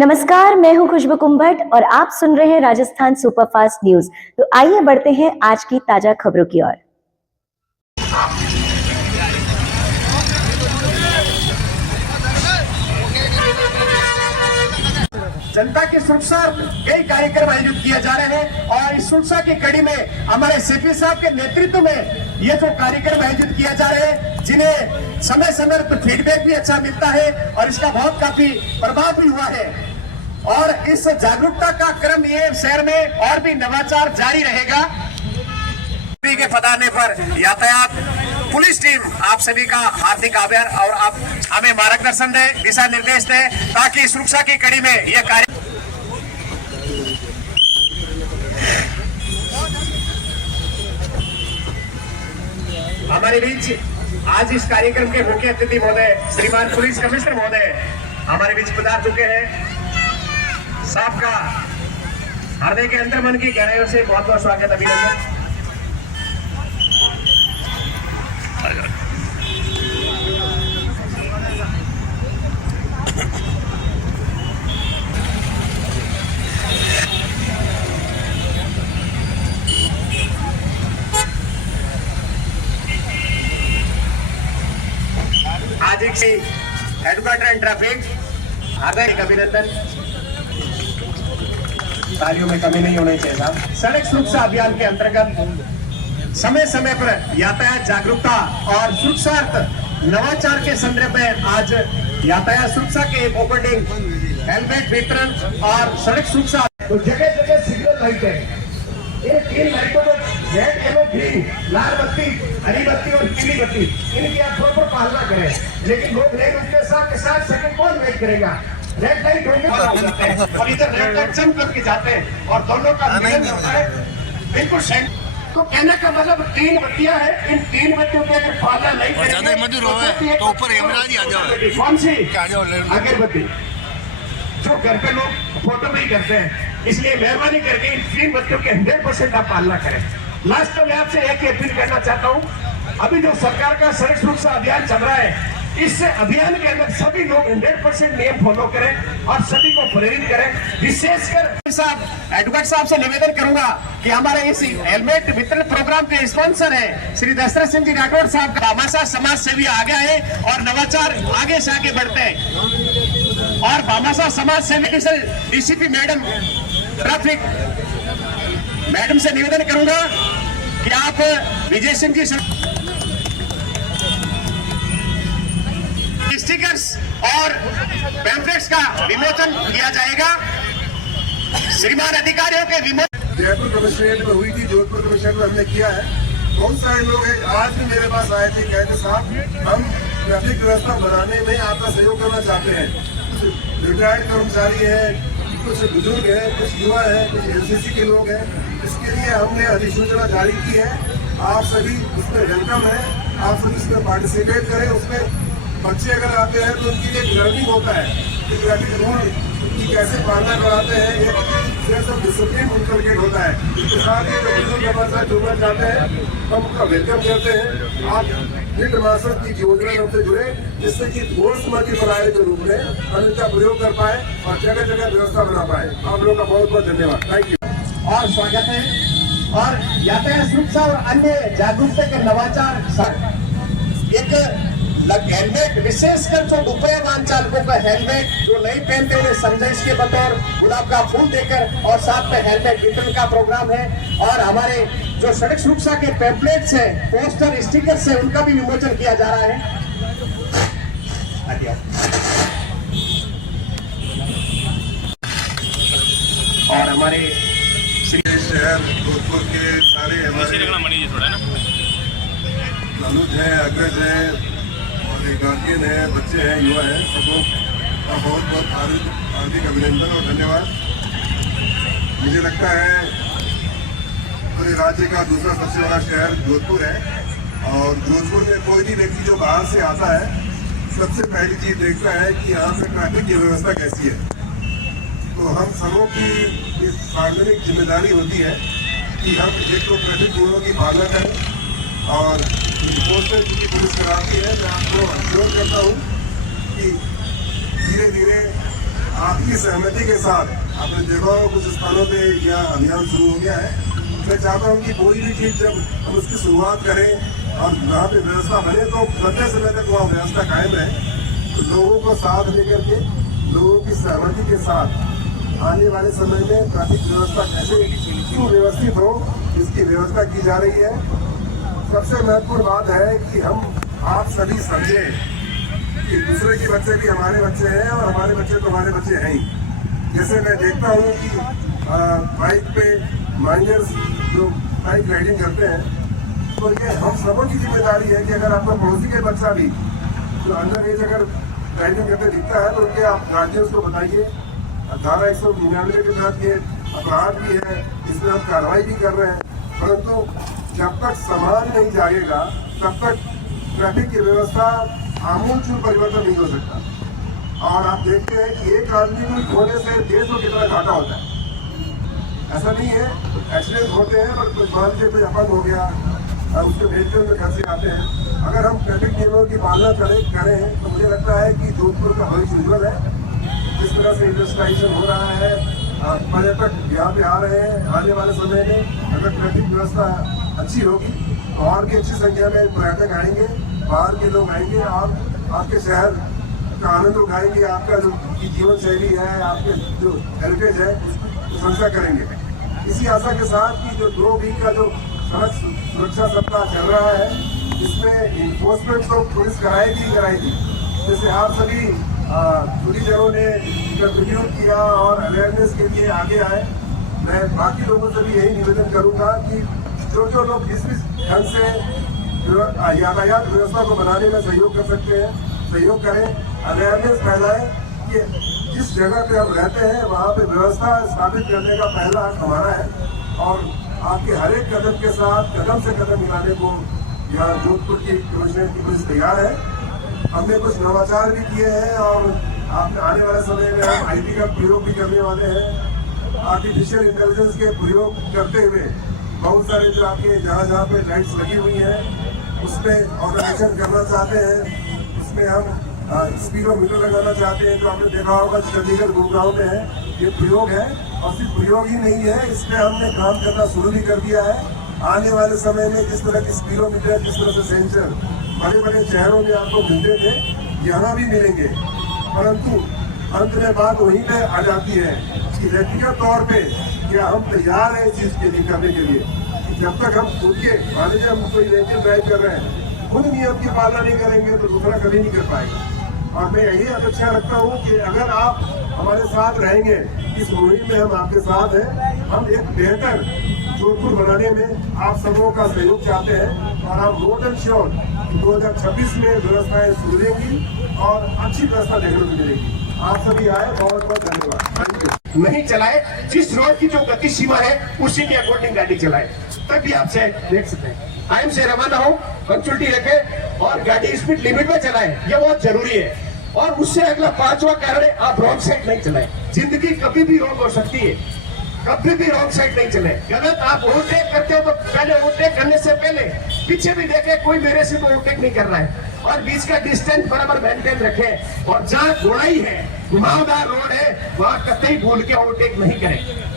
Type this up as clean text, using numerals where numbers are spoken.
नमस्कार, मैं हूं खुशबू कुंभट और आप सुन रहे हैं राजस्थान सुपरफास्ट न्यूज। तो आइए बढ़ते हैं आज की ताजा खबरों की ओर। जनता की सुरक्षा कई कार्यक्रम आयोजित किए जा रहे हैं और इस सुरक्षा की कड़ी में हमारे सीपी साहब के नेतृत्व में ये जो कार्यक्रम आयोजित किया जा रहे हैं, जिन्हें समय समय पर फीडबैक भी अच्छा मिलता है और इसका बहुत काफी प्रभाव भी हुआ है। और इस जागरूकता का क्रम ये शहर में और भी नवाचार जारी रहेगा। के पधारने पर यातायात पुलिस टीम आप सभी का हार्दिक आभार और आप हमें मार्गदर्शन दें, दिशा निर्देश दें ताकि सुरक्षा की कड़ी में यह कार्य। हमारे बीच आज इस कार्यक्रम के मुख्य अतिथि महोदय श्रीमान पुलिस कमिश्नर महोदय हमारे बीच पधार चुके हैं। साहब का हृदय के अंदर मन की गहराइयों से बहुत बहुत स्वागत, अभिनंदन। आज एक हेडक्वार्टर एंड ट्रैफिक हार्दिक अभिनंदन। कार्यों में कमी नहीं होनी चाहिए साहब। सड़क सुरक्षा अभियान के अंतर्गत समय समय पर यातायात जागरूकता और सुरक्षार्थ नवाचार के संदर्भ में आज यातायात सुरक्षा के ओपनिंग, हेलमेट वितरण और सड़क सुरक्षा। तो जगह जगह सिग्नल लाइट है, इन तीन लाइटों में रेड, येलो, ग्रीन, लाल बत्ती, हरी बत्ती और पीली बत्ती, इनकी आप प्रॉपर पालना करें। लेकिन लोग लेन उसके साथ सेकंड कौन वेट करेगा? रेड लाइट होने और इधर रेड लाइट जम करके जाते हैं और दोनों का मिलन होता है बिल्कुल सेंट। तो कहने का मतलब तीन बत्तियां हैं, इन तीन बत्तियों की अगर पालना नहीं करेंगे तो ऊपर यमराज आ जाओ। कौन सी? अगरबत्ती, जो घर पे लोग फोटो में ही करते हैं। इसलिए मेहरबानी करके इन तीन बच्चों के 100% आप पालना करें। लास्ट में आपसे एक अपील करना चाहता हूं, अभी जो सरकार का सड़क सुरक्षा अभियान चल रहा है, इस अभियान के अंदर सभी लोग 100% नियम फॉलो करें और सभी को प्रेरित करें। विशेषकर साहब एडवोकेट साहब से निवेदन करूंगा कि हमारे इस हेलमेट वितरण प्रोग्राम के स्पॉन्सर है श्री दशरथ सिंह जी राठौड़ साहब का। भामाशाह समाज सेवी आगे है और नवाचार आगे से आगे बढ़ते हैं। और भामाशाह समाज सेवी डीसीपी मैडम ट्रैफिक मैडम से निवेदन करूंगा कि आप विजय सिंह जी स्टिकर्स और पैम्फलेट्स का विमोचन किया जाएगा। श्रीमान अधिकारियों के विमोचन जयपुर कमिश्नरेट में हुई थी, जोधपुर कमिश्नरेट में हमने किया है। बहुत सारे लोग हैं आज भी मेरे पास आए थे, कहते साहब हम ट्रैफिक व्यवस्था बनाने में आपका सहयोग करना चाहते हैं। कुछ रिटायर्ड कर्मचारी हैं, कुछ बुजुर्ग हैं, कुछ युवा हैं, कुछ एनसीसी के लोग हैं। इसके लिए हमने अधिसूचना जारी की है। आप सभी उसमें वेलकम है, आप सभी इसमें पार्टिसिपेट करें। उसमें बच्चे अगर आते हैं तो उनके लिए लर्निंग होता है कि ट्रैफिक रूल की कैसे पालना कराते हैं, एक सेंस ऑफ डिसिप्लिन इनकलकेट होता है। इसके साथ ही जो बुजुर्ग हमारे साथ जुड़ना चाहते हैं हम उनका वेलकम करते हैं। आप मिड मासद की योजना हमसे जुड़े, जिससे कि रोजमर्रा की बनाए के रूप में हम इनका प्रयोग कर पाए और जगह जगह व्यवस्था बना पाए। आप लोगों का बहुत बहुत धन्यवाद, थैंक यू और स्वागत है। और यातायात सुरक्षा और अन्य जागरूकता के नवाचार एक हेलमेट, विशेषकर जो रुपये वाहन चालकों का हेलमेट जो नहीं पहनते उन्हें समझाइश के बतौर गुलाब का फूल देकर और साथ में हेलमेट वितरण का प्रोग्राम है। और हमारे जो सड़क सुरक्षा के पैम्फलेट्स हैं, पोस्टर, स्टिकर्स हैं, उनका भी विमोचन किया जा रहा है। और हमारे शहर जोधपुर के सारे अनुज हैं, अग्रज हैं, गार्जियन है, बच्चे हैं, युवा हैं, सबको का बहुत बहुत हार्दिक अभिनंदन और धन्यवाद। मुझे लगता है पूरे राज्य का दूसरा सबसे बड़ा शहर जोधपुर है और जोधपुर में कोई भी व्यक्ति जो बाहर से आता है सबसे पहली चीज देखता है कि यहाँ पे ट्रैफिक की व्यवस्था कैसी है। तो हम सबों की इस सार्वजनिक जिम्मेदारी होती है कि हम एक तो ट्रैफिक नियमों की पालना करें और पोस्टर की पुलिस कराती है। मैं आपको अनुरोध करता हूँ कि धीरे धीरे आपकी सहमति के साथ आपने देखा हो कुछ स्थानों पे यह अभियान शुरू हो गया है। मैं चाहता हूँ कि कोई भी चीज जब हम उसकी शुरुआत करें और वहाँ पे व्यवस्था बने तो लंबे समय तक वहाँ व्यवस्था कायम रहे। तो लोगों को साथ लेकर के, लोगों की सहमति के साथ आने वाले समय में ट्रैफिक व्यवस्था कैसे सुव्यवस्थित हो, इसकी व्यवस्था की जा रही है। सबसे महत्वपूर्ण बात है कि हम आप सभी समझें कि दूसरे के बच्चे भी हमारे बच्चे हैं और हमारे बच्चे तो हमारे बच्चे हैं ही। जैसे मैं देखता हूँ कि बाइक पे माइनर्स जो बाइक राइडिंग करते हैं, तो ये हम सबों की जिम्मेदारी है कि अगर आपका पड़ोसी के बच्चा भी जो अंडर एज अगर राइडिंग करते दिखता है तो उनके आप गार्जियंस को बताइए। धारा 199 के तहत ये अपराध भी है, इसमें हम कार्रवाई भी कर रहे हैं। परंतु जब तक समाज नहीं जागेगा तब तक ट्रैफिक की व्यवस्था आमूलचूल परिवर्तन नहीं हो सकता। और आप देखते हैं कि एक आदमी को खोने से देश को कितना घाटा होता है। ऐसा नहीं है, एक्सीडेंट होते हैं पर कुछ मान लीजिए कोई अपंग हो गया, उसके भेजते हुए घर से आते हैं। अगर हम ट्रैफिक नियमों की पालना करें तो मुझे लगता है कि जोधपुर का भविष्य उज्ज्वल है। जिस तरह से इंडस्ट्रियलाइजेशन हो रहा है, पर्यटक यहाँ पे आ रहे हैं, आने वाले समय में अगर ट्रैफिक व्यवस्था अच्छी होगी तो और भी अच्छी संख्या में पर्यटक आएंगे, बाहर के लोग आएंगे और आपके शहर का आनंद उठाएंगे। आपका जो जीवन शैली है, आपके जो हेरिटेज है उसकी प्रशंसा करेंगे। इसी आशा के साथ कि जो 2 वीक का जो सड़क सुरक्षा सप्ताह चल रहा है, इसमें इन्फोर्समेंट तो पुलिस कराएगी। जैसे आप सभी पुलिसजनों ने कंट्रीब्यूट किया और अवेयरनेस के लिए आगे आए, मैं बाकी लोगों से भी यही निवेदन करूंगा कि जो लोग जिस ढंग से यातायात व्यवस्था को बनाने में सहयोग कर सकते हैं, सहयोग करें, अवेयरनेस फैलाएं कि जिस जगह पे हम रहते हैं वहाँ पे व्यवस्था स्थापित करने का पहला हक हमारा है। और आपके हर एक कदम के साथ कदम से कदम मिलाने को यहाँ जोधपुर की कमिश्नर की पुलिस तैयार है। हमने कुछ नवाचार भी किए हैं और आने वाले समय में हम IT का प्रयोग भी करने वाले हैं। आर्टिफिशियल इंटेलिजेंस के प्रयोग करते हुए बहुत सारे जो आपके जहाँ पे लाइट्स लगी हुई हैं उसमें ऑटोमेशन करना चाहते हैं। उसमें हम स्पीडोमीटर लगाना चाहते हैं। जो आपने देखा होगा चंडीगढ़ गुड़गांव में है ये प्रयोग है, और सिर्फ प्रयोग ही नहीं है, इसमें हमने काम करना शुरू भी कर दिया है। आने वाले समय में जिस तरह के स्पीडोमीटर, जिस तरह से सेंसर बड़े बड़े शहरों में आपको मिलते थे, यहाँ भी मिलेंगे। परंतु अंत में बात वहीं पे आ जाती है कि व्यक्तिगत तौर पे क्या हम तैयार हैं इस चीज के लिए करने के लिए। जब तक हम खुद के मान लीजिए हम कोई व्हीकल ड्राइव कर रहे हैं, खुद नियम की पालना नहीं करेंगे तो दूसरा कभी नहीं कर पाएगा। और मैं यही अपेक्षा रखता हूँ कि अगर आप हमारे साथ रहेंगे, इस मुहिम में हम आपके साथ हैं। हम एक बेहतर जोधपुर बनाने में आप सबों का सहयोग चाहते हैं और आप मोर देन श्योर 2026 में व्यवस्थाएं सुधरेंगी और अच्छी व्यवस्था देखने को मिलेगी। आप सभी आए, बहुत बहुत धन्यवाद। Thank you. नहीं चलाए, जिस रोड की जो गति सीमा है उसी के अकॉर्डिंग गाड़ी चलाए, तभी आपसे देख सकते हैं। टाइम से रवाना हो, पंक्चुअलिटी रखें और गाड़ी स्पीड लिमिट में चलाएं, ये बहुत जरूरी है। और उससे अगला 5वां कारण है, आप रॉन्ग साइड नहीं चलाएं। जिंदगी कभी भी रॉन्ग हो सकती है, कभी भी रॉन्ग साइड नहीं चले। गलत आप ओवरटेक करते हो तो पहले ओवरटेक करने से पहले पीछे भी देखे कोई मेरे से ओवरटेक नहीं कर रहा है, और बीच का डिस्टेंस बराबर मेंटेन रखें। और जहाँ गोड़ाई है, घुमावदार रोड है, वहाँ कतई भूल के ओवरटेक नहीं करें।